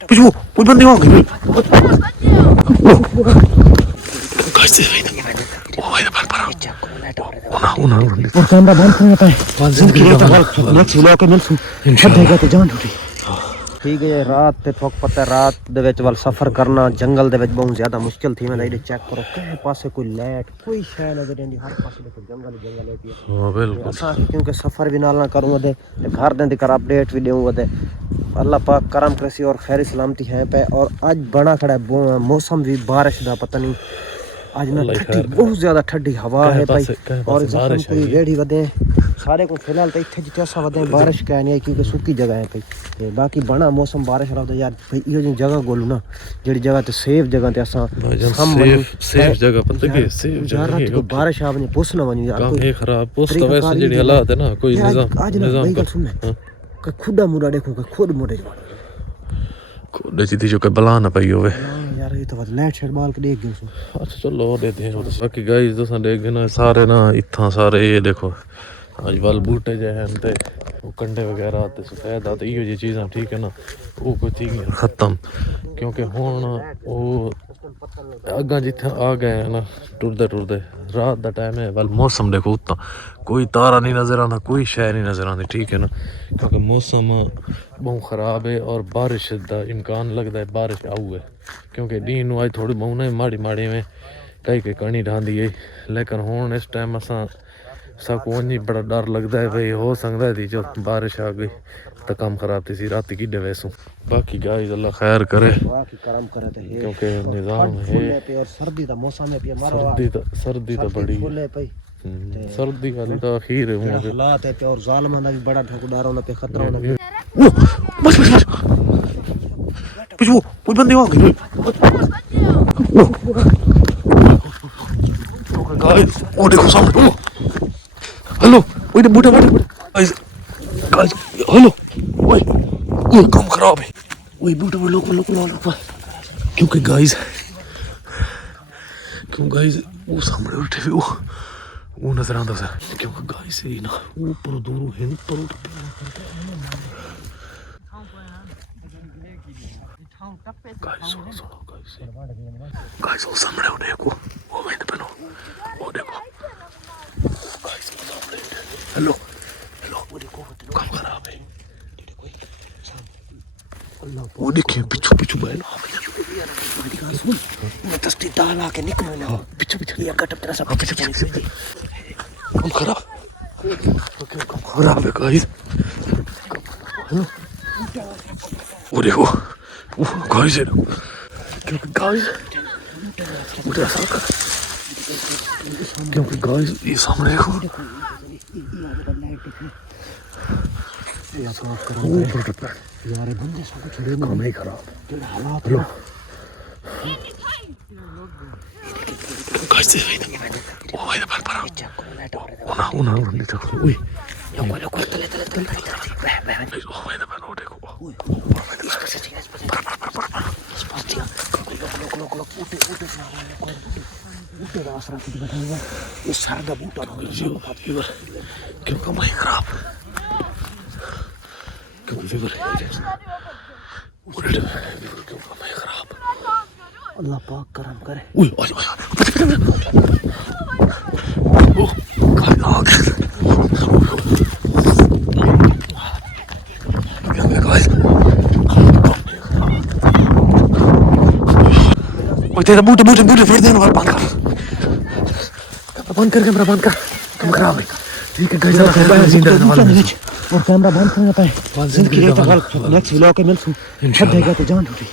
Почему? Ой, бандит, Кажется, ой, да пара. Una. और camera बंद करना है जिंदगी तो नेक्स्ट व्लॉग का मिलसूं छड्डेगा ते जान टूटी ठीक है रात ते ठोक पता रात दे विच वाल सफर करना जंगल दे विच बहुत ज्यादा मुश्किल थी मैं इधर चेक करो कहीं पासे कोई लाइट कोई शय नजर नहीं हर पासे देखो जंगल है पिया हां बिल्कुल ऐसा क्योंकि सफर भी नाल ना करूंगा ते घर दे कर अपडेट भी दूंगा ते अल्लाह पाक करम करसी और खैर सलामती है पे और आज बड़ा खड़ा मौसम भी बारिश दा पता नहीं आज ना बहुत ज्यादा ठंडी हवा है भाई और बारिश कोई रेडी वदे सारे को फिलहाल तो इत्थे जिते असा वदे बारिश का नहीं है क्योंकि सूखी जगह है भाई ते बाकी बना मौसम बारिश रहदा यार भाई इहो जी जगह गोलू ना जेडी जगह ते सेफ जगह ते असा सेफ जगह पता के सेफ जगह को बारिश आवनी पुछ ना वनी यार कोई खराब पोस्ट वैसे जेडी हालात है ना कोई निजाम का सुन का खुदा मुड़ा देखो का खुद मुड़े कोडे सीधी जो के बला ना पई होवे यार ये तो लाइट शेड माल के देख गयो अच्छा चलो दे दे बाकी गाइस तो देख ना सारे ना इत्था सारे ये देखो आज वाल बूटे जे हैं ते वो कंडे वगैरह ते सफेद आते इहो जी चीज़ां ठीक है ना वो कोई थी खत्म क्योंकि हुण वो अग्गा जिथे आ गए हैं ना टुरदे रात दा टाइम है वाल मौसम देखो उत्ता कोई तारा नहीं नजर आंदा कोई शय नहीं नजर आंदी ठीक है ना क्योंकि मौसम बहुत ख़राब है और बारिश दा इम्कान लगता है बारिश आऊ है क्योंकि डी नू आज थोड़ी बहुत ना माड़ी में कई कणी ढांदी है लेकिन हुण इस टाइम असां सबको नहीं बड़ा डर लगता है भाई हो सकता है जो बारिश आ गई तो काम खराब थी रात की वैसू बाकी गाइस अल्लाह खैर करे क्योंकि निजाम है और सर्दी का मौसम है सर्दी तो बड़ी सर्दी वाली तो अखीर है हालात है और जालिम दा भी बड़ा ठोकदार होना पे खतरा होना बस वो बंदे आ गए गाइस ओ देखो सामने हेलो ओए बूटा गाइस हेलो ओए ये काम खराब है ओए बूटा लोग क्योंकि गाइस वो सामने उठे हुए वो नजर आंदा सा क्योंकि गाइस है ना ऊपर दूर है पर गाइस सुनो गाइस वो सामने वो देखो वो मैंने बनो वो देखो गाइस वो सामने हेलो वो देखो काम खराब है वो देखिए पीछू बैठो मैं तस्ती डाल आके निकलो ना पीछे ये कटप तेरा सब पीछे काम खराब है गाइस वो देखो गाइस है क्योंकि गाइस ये सामने देखो यार बंदे सब कुछ छोड़े काम नहीं खराब हालात हेलो गाइस ओ भाई पर una bonita uy yo cuando corto le tele oh भाई पर देखो uy ऊटे का आसरा की बैठा हुआ ये सरदा बूटा क्यों काम नहीं खराब क्यों फीवर क्यों काम नहीं खराब अल्लाह पाक करम करे उई तेरा बूटे फिर देना और बंद कर कैमरा बंद कर कम खराब है ठीक है गाइस जिंदा रहने वाला और कैमरा बंद करना है जिंदगी तो नेक्स्ट व्लॉग के मिलसूं छड्डेगा ते जान टूटी